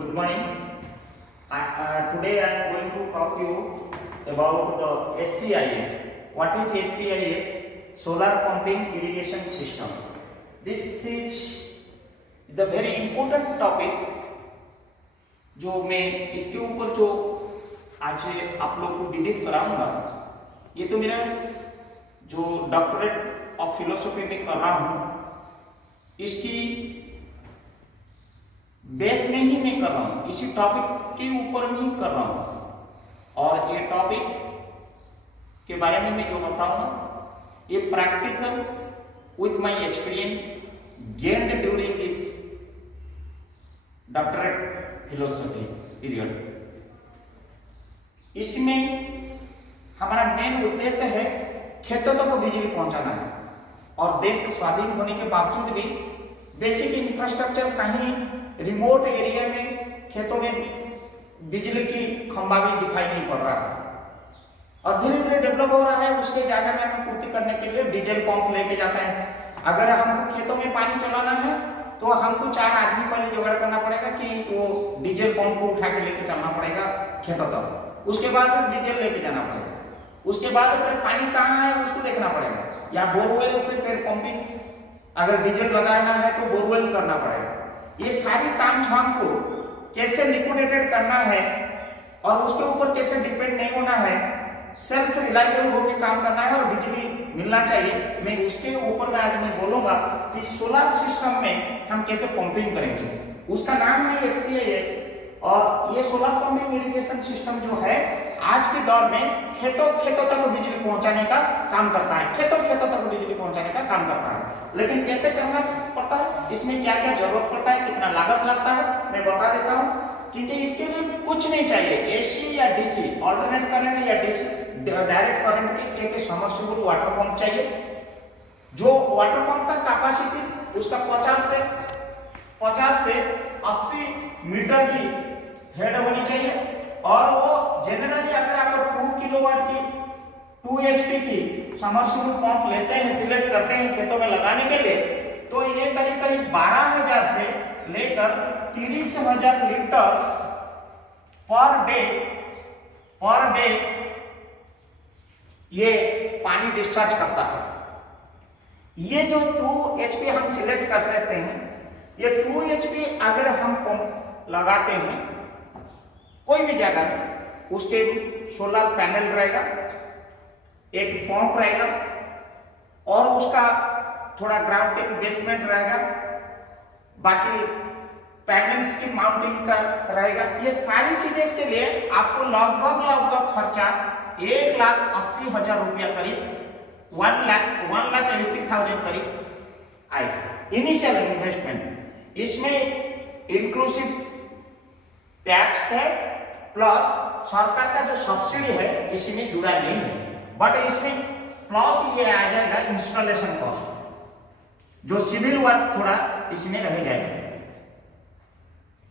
Good morning. Today I am going to talk to you about the SPIS. What is SPIS? Solar Pumping Irrigation System. This is the very important topic जो मैं इसके ऊपर जो आज आप लोग को विदित कराऊंगा। ये तो मेरा जो डॉक्टरेट ऑफ फिलोसफी में कर रहा हूँ इसकी बेस में ही मैं कर रहा हूँ, इसी टॉपिक के ऊपर ही कर रहा हूँ। और ये टॉपिक के बारे में मैं जो बताऊंगा ये practical with my experience gained during this doctorate philosophy period. इसमें हमारा मेन उद्देश्य है खेतों तक बिजली पहुंचाना है और देश स्वाधीन होने के बावजूद भी बेसिक इंफ्रास्ट्रक्चर कहीं रिमोट एरिया में खेतों में बिजली की खंभा भी दिखाई नहीं पड़ रहा है और धीरे धीरे डेवलप हो रहा है। उसके जगह में हम पूर्ति करने के लिए डीजल पंप लेके जाते हैं। अगर हमको खेतों में पानी चलाना है तो हमको 4 आदमी पहले जुगाड़ करना पड़ेगा कि वो डीजल पंप को उठा के लेके चलना पड़ेगा खेतों तक। उसके बाद डीजल लेके जाना पड़ेगा। उसके बाद फिर पानी कहाँ है उसको देखना पड़ेगा, या बोरवेल से फिर पंपिंग, अगर डीजल लगाना है तो बोरवेल करना पड़ेगा। ये सारी तामझाम को कैसे लिक्विडेटेड करना है और उसके ऊपर कैसे डिपेंड नहीं होना है, सेल्फ रिलायबल होकर काम करना है और बिजली मिलना चाहिए, मैं उसके ऊपर में आज मैं बोलूंगा कि सोलर सिस्टम में हम कैसे पंपिंग करेंगे। उसका नाम है SPIS और ये सोलर पंपिंग इरिगेशन सिस्टम जो है आज के दौर में खेतों तक बिजली पहुंचाने का काम करता है। खेतों तक बिजली पहुंचाने का काम करता है। लेकिन कैसे करना पड़ता है, इसमें क्या क्या जरूरत पड़ता है, कितना लागत लगता है, मैं बता देता हूँ। क्योंकि इसके लिए कुछ नहीं चाहिए, AC या DC, ऑल्टरनेट करंट या DC डायरेक्ट करंट की एक समर्सिबल वाटर पंप चाहिए। जो वाटर पंप का कैपेसिटी उसका 50 से 80 मीटर की हेड होनी चाहिए और वो जनरली अगर आप 2 किलोवाट की 2 HP की समर्सिबल पंप लेते हैं, सिलेक्ट करते हैं खेतों में लगाने के लिए, तो ये करीब 12,000 से लेकर 30,000 लीटर पर डे ये पानी डिस्चार्ज करता है। ये जो 2 HP हम सिलेक्ट कर लेते हैं, ये 2 HP अगर हम पंप लगाते हैं कोई भी जगह में, उसके सोलर पैनल रहेगा, एक पंप रहेगा और उसका थोड़ा ग्राउंडिंग बेसमेंट रहेगा, बाकी पैनल्स की माउंटिंग का रहेगा। ये सारी चीजें इसके लिए आपको लगभग खर्चा 1,80,000 रुपया करीब 1,80,000 करीब आएगा इनिशियल इन्वेस्टमेंट। इसमें इंक्लूसिव टैक्स है प्लस सरकार का जो सब्सिडी है इसमें जुड़ा नहीं है, बट इसमें प्लस ये आ जाएगा इंस्टॉलेशन कॉस्ट, जो सिविल वर्क थोड़ा इसमें रह जाएगा।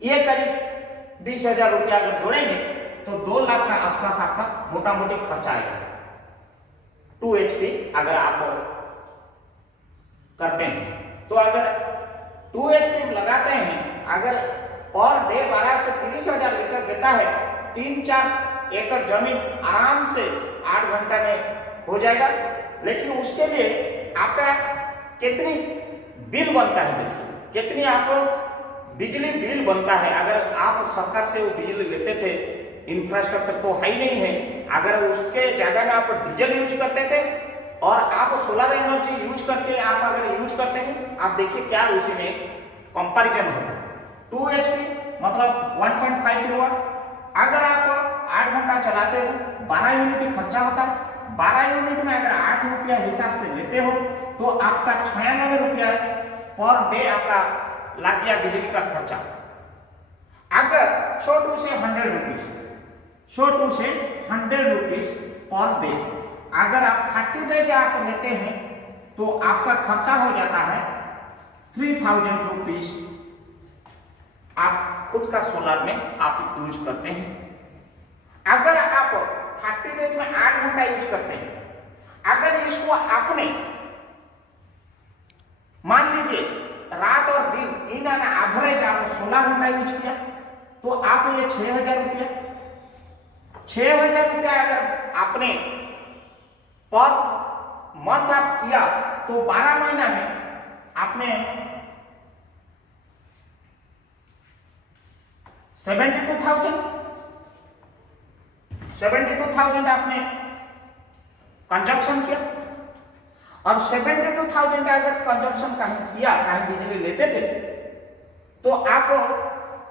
ये करीब 20,000 रुपया अगर जोड़ेंगे तो 2 लाख का आसपास आपका मोटा मोटी खर्चा आएगा 2 HP अगर आप करते हैं। तो अगर 2 HP लगाते हैं, अगर पर डे 12 से 30,000 लीटर देता है, 3-4 एकड़ जमीन आराम से 8 घंटा में हो जाएगा। लेकिन उसके लिए आपका कितनी बिल बनता है, देखिए कितनी आप बिजली बिल बनता है। अगर आप सरकार से वो बिजली लेते थे, इंफ्रास्ट्रक्चर तो है ही नहीं है, अगर उसके जगह में आप डीजल यूज करते थे और आप सोलर एनर्जी यूज करके आप अगर यूज करते हैं, आप देखिए क्या उसी में कंपैरिजन होता है। 2 HP मतलब 1.5 किलोवाट, अगर आप 8 घंटा चलाते हो 12 यूनिट खर्चा होता है। 12 यूनिट में अगर 8 रुपया हिसाब से लेते हो तो आपका 96 रुपया पर डे आपका लग गया बिजली का खर्चा। अगर 100 से 100 रुपीज पर डे अगर आप 30 डेज आप लेते हैं तो आपका खर्चा हो जाता है 3,000 रुपीज। आप खुद का सोलर में आप यूज करते हैं। अगर आप 30 डेज में 8 घंटा यूज करते हैं, अगर इसको आपने मान लीजिए रात और दिन इन एवरेज आप 16 घंटा यूज किया तो आप ये 6,000 रुपया अगर आपने पर मंथ आप किया तो 12 महीना में आपने 72,000 आपने कंजप्शन किया। अब 72,000 का अगर कंजप्शन कहीं किया, कहीं बिजली लेते थे, तो आप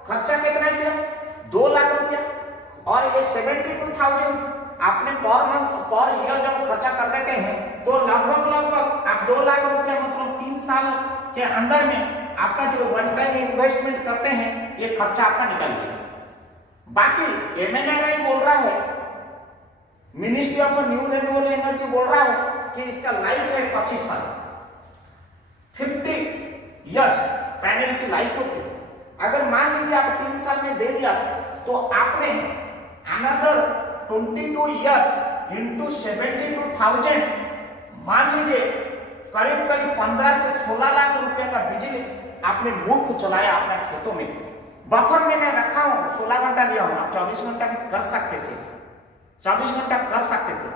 खर्चा कितना किया? 2 लाख रुपया। और ये 72,000 आपने पर मंथ पर ईयर जब खर्चा कर देते हैं तो लगभग आप 2 लाख रुपया मतलब 3 साल के अंदर में आपका जो वन टाइम इन्वेस्टमेंट करते हैं ये खर्चा आपका निकल गया। बाकी MNRE बोल रहा है, ministry of new renewable energy बोल रहा है कि इसका लाइफ है 25 साल, 50 इयर्स पैनल की लाइफ होती है। अगर मान लीजिए आप 3 साल में दे दिया तो आपने अनदर 22 इयर्स इंटू 72,000, मान लीजिए करीब 15 से 16 लाख रुपए का बिजली आपने मुफ्त चलाया अपने खेतों में। बफर मैंने रखा हूं, 16 घंटा लिया हूं, आप 24 घंटा भी कर सकते थे, 24 घंटा कर सकते थे।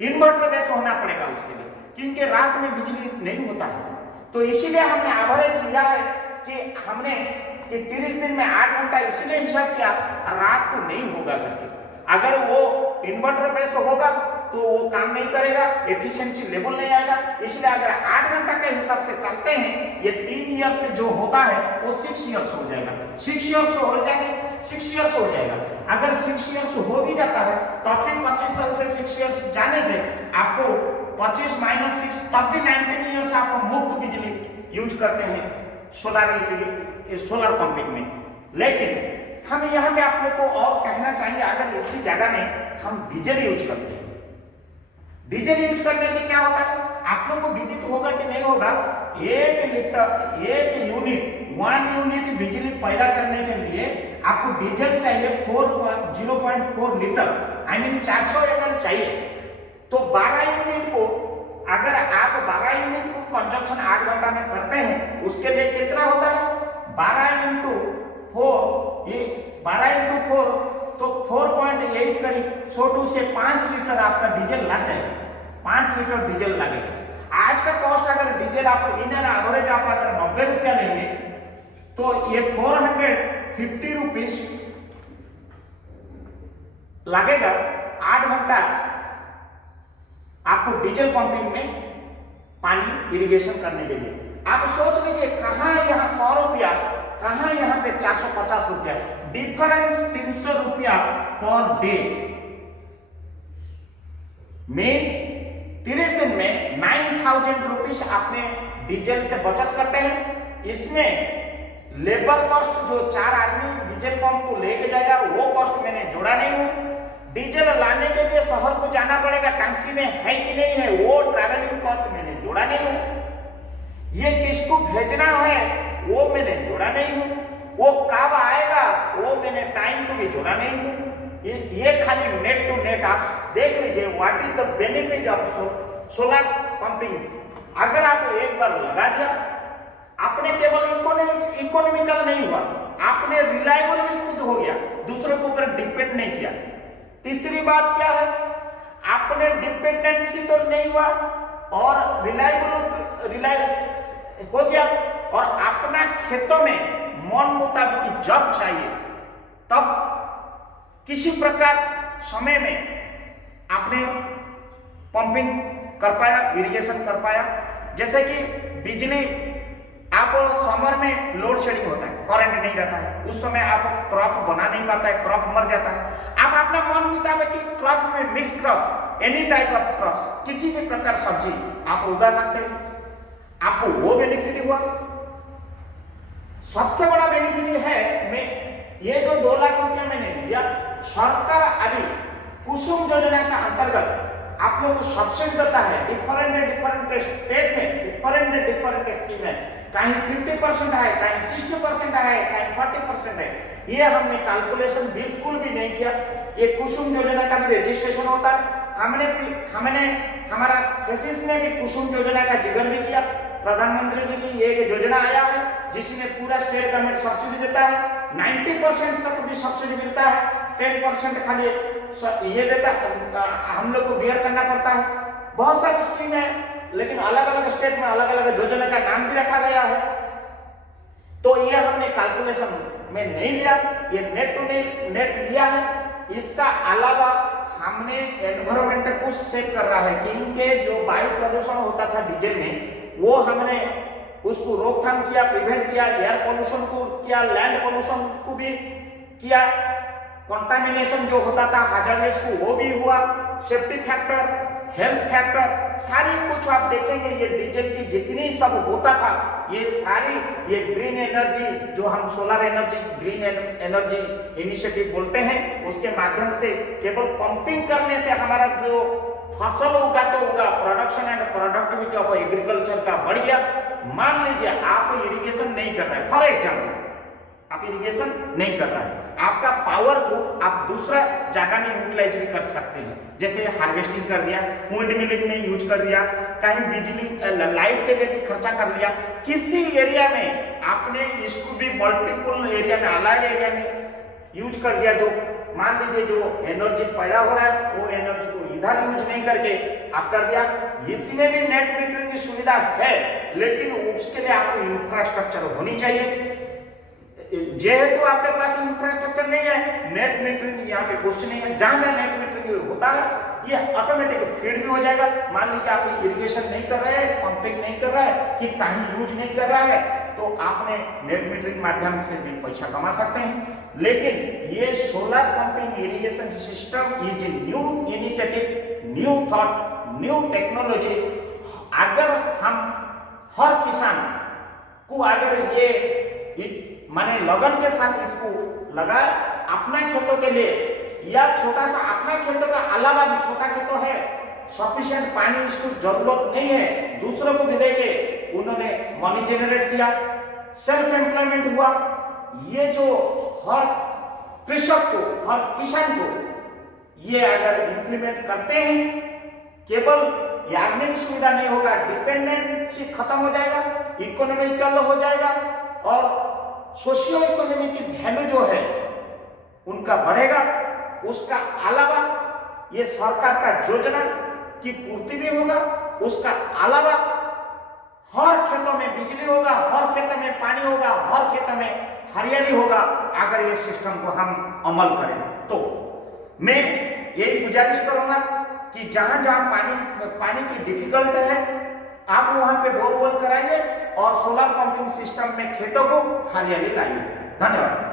इन्वर्टर बेस होना पड़ेगा उसके लिए, क्योंकि रात में बिजली नहीं होता है। तो इसीलिए हमने एवरेज लिया है कि हमने कि 30 दिन में 8 घंटा इसलिए हिसाब किया, रात को नहीं होगा करके। अगर वो इन्वर्टर बेस होगा तो वो काम नहीं करेगा, एफिशिएंसी लेवल नहीं आएगा। इसलिए अगर 8 घंटा के हिसाब से चलते हैं, ये 3 ईयर से जो होता है वो 6 ईयर्स हो जाएगा, 6 ईयर्स हो जाएंगे, 6 ईयर्स हो जाएगा। अगर 6 ईयर्स हो भी जाता है तो फिर 25 साल से 6 ईयर्स जाने से आपको 25 - 6 तब भी 19 ईयर्स आपको मुफ्त बिजली यूज करते हैं सोलर पंपिंग में। लेकिन हम यहाँ पे आप लोग को और कहना चाहेंगे, अगर इसी जगह में हम डीजल यूज करते हैं, डीजल यूज करने से क्या होता है आप लोग को विदित होगा कि नहीं होगा, 1 यूनिट बिजली पैदा करने के लिए आपको डीजल चाहिए 0.4 लीटर, आई मीन 400 ml चाहिए। तो 12 यूनिट को अगर आप 12 यूनिट को कंजप्शन 8 घंटा में करते हैं, उसके लिए कितना होता है? 12 × 4, ये 12 × 4 तो 4.8 करीब 102 से 5 लीटर आपका डीजल लग जाएगा, 5 लीटर डीजल लगेगा। आज का कॉस्ट अगर डीजल आप इन एन एवरेज आप अगर 90 रुपया लेंगे तो ये 450 रुपीज लगेगा 8 घंटा आपको डीजल पंपिंग में पानी इरिगेशन करने के लिए। आप सोच लीजिए कहां यहां 100 रुपया, कहां यहां पे 450 रुपया, डिफरेंस 300 रुपया पर डे। मीन्स 30 दिन में 9,000 रुपीज आपने डीजल से बचत करते हैं। इसमें लेबर कॉस्ट जो 4 आदमी डीजल पंप को लेके जाएगा वो कॉस्ट मैंने जोड़ा नहीं हूं। डीजल लाने के लिए शहर को जाना पड़ेगा, टंकी में है कि नहीं है वो ट्रैवलिंग कॉस्ट मैंने जोड़ा नहीं हूं। ये किसको भेजना है वो मैंने जोड़ा नहीं हूं। वो कब आएगा वो मैंने टाइम को भी जोड़ा नहीं हूं। ये खाली नेट टू नेट आप देख लीजिए what is the benefit of solar pumping. अगर आप एक बार लगा दिया, आपने केवल इकोनॉमिकल नहीं हुआ, आपने रिलायबल भी खुद हो गया, दूसरों के ऊपर डिपेंड नहीं किया। तीसरी बात क्या है, आपने डिपेंडेंसी तो नहीं हुआ और रिलायबल हो गया, और अपना खेतों में मन मुताबिक जब चाहिए तब किसी प्रकार समय में आपने पंपिंग कर पाया, इरिगेशन कर पाया। जैसे कि बिजली आप समर में लोड शेडिंग होता है, करंट नहीं रहता है, उस समय आप क्रॉप बना नहीं पाता है, क्रॉप मर जाता है। आप अपना मन मुताबिक क्रॉप में mix crop, any type of crops, किसी भी प्रकार सब्जी आप उगा सकते हैं, आपको वो बेनिफिट हुआ। सबसे बड़ा बेनिफिट ये है, मैं ये जो 2 लाख रुपया मैंने दिया, सरकार अभी कुसुम योजना के अंतर्गत आप लोग को सब्सिडी देता है। डिफरेंट स्टेट में डिफरेंट स्कीम है, कहीं 50% है, कहीं 60% है, कहीं 40% है। ये हमने कैलकुलेशन बिल्कुल भी नहीं किया। ये कुसुम योजना का भी रजिस्ट्रेशन होता है। हमने हमारा थीसिस में भी कुसुम योजना का जिक्र भी किया। प्रधानमंत्री जी की ये योजना आया है जिसमें पूरा स्टेट गवर्नमेंट सब्सिडी देता है, 90% तक भी सब्सिडी मिलता है, 10% खाली ये देता, हम लोग को बियर करना पड़ता है। बहुत सारी स्कीम है, लेकिन अलग अलग स्टेट में अलग अलग योजना का नाम भी रखा गया है। तो ये हमने कैलकुलेशन में नहीं लिया, ये नेट टू नेट लिया है। इसका अलावा हमने एनवायरमेंट को सेव कर रहा है कि इनके जो वायु प्रदूषण होता था डीजल में, वो हमने उसको रोकथाम किया, प्रिवेंट किया, एयर पोल्यूशन को किया, लैंड पोल्यूशन को भी किया, कंटामिनेशन जो होता था हाजार्डियस को वो भी हुआ, सेफ्टी फैक्टर, हेल्थ फैक्टर, सारी कुछ आप देखेंगे ये डीजल की जितनी सब होता था, ये सारी ये ग्रीन एनर्जी जो हम solar energy, green energy initiative बोलते हैं, उसके माध्यम से केवल पंपिंग करने से हमारा जो फसल होगा तो होगा, production and productivity of agriculture का बढ़ गया। मान लीजिए आप इरिगेशन नहीं कर रहे हैं, फॉर एग्जाम्पल आप इरिगेशन नहीं कर रहा है, आपका पावर को आप दूसरा जगह में यूटिलाइज भी कर सकते हैं, जैसे हार्वेस्टिंग कर दिया, विंड मिलिंग में यूज कर दिया, कहीं बिजली लाइट के लिए भी खर्चा कर लिया, किसी एरिया में आपने इसको भी मल्टीपल एरिया में, अलाइड एरिया में यूज कर दिया। जो मान लीजिए जो एनर्जी पैदा हो रहा है वो एनर्जी को इधर यूज नहीं करके आप कर दिया। इसमें भी नेट मीटरिंग की सुविधा है, लेकिन उसके लिए आपको इंफ्रास्ट्रक्चर होनी चाहिए। जेहेतु आपके पास इंफ्रास्ट्रक्चर नहीं है, नेट मीटरिंग यहाँ पे क्वेश्चन नहीं है। जहां जहां नेट मीटरिंग होता है ये ऑटोमेटिक फीड भी हो जाएगा। मान लीजिए आप इरिगेशन नहीं कर रहे हैं, पंपिंग नहीं कर रहा है, कि कहीं यूज नहीं कर रहा है, तो आपने नेट मीटरिंग माध्यम से भी पैसा कमा सकते हैं। लेकिन ये solar pumping irrigation system is new initiative, new thought, new technology. अगर हम हर किसान को अगर ये माने लगन के साथ इसको लगाए अपना खेतों के लिए, या छोटा सा अपना खेतों का अलावा भी, छोटा खेतों है, सफिशिएंट पानी इसको जरूरत नहीं है, दूसरों को भी देके उन्होंने मनी जनरेट किया, सेल्फ एम्प्लॉयमेंट हुआ। ये जो हर कृषक को, हर किसान को ये अगर इंप्लीमेंट करते हैं, केवल अर्निंग सुविधा नहीं होगा, डिपेंडेंसी खत्म हो जाएगा, इकोनॉमिकल हो जाएगा, और सोशियो इकोनॉमिक की वैल्यू जो है उनका बढ़ेगा। उसका अलावा ये सरकार का योजना की पूर्ति भी होगा, उसका अलावा हर खेतों में बिजली होगा, हर खेतों में पानी होगा, हर खेतों में हरियाली होगा। अगर ये सिस्टम को हम अमल करें तो मैं यही गुजारिश करूंगा कि जहां जहां पानी की डिफिकल्ट है, आप वहां पे बोरवेल कराइए और सोलर पंपिंग सिस्टम में खेतों को हरियाली लाइए। धन्यवाद।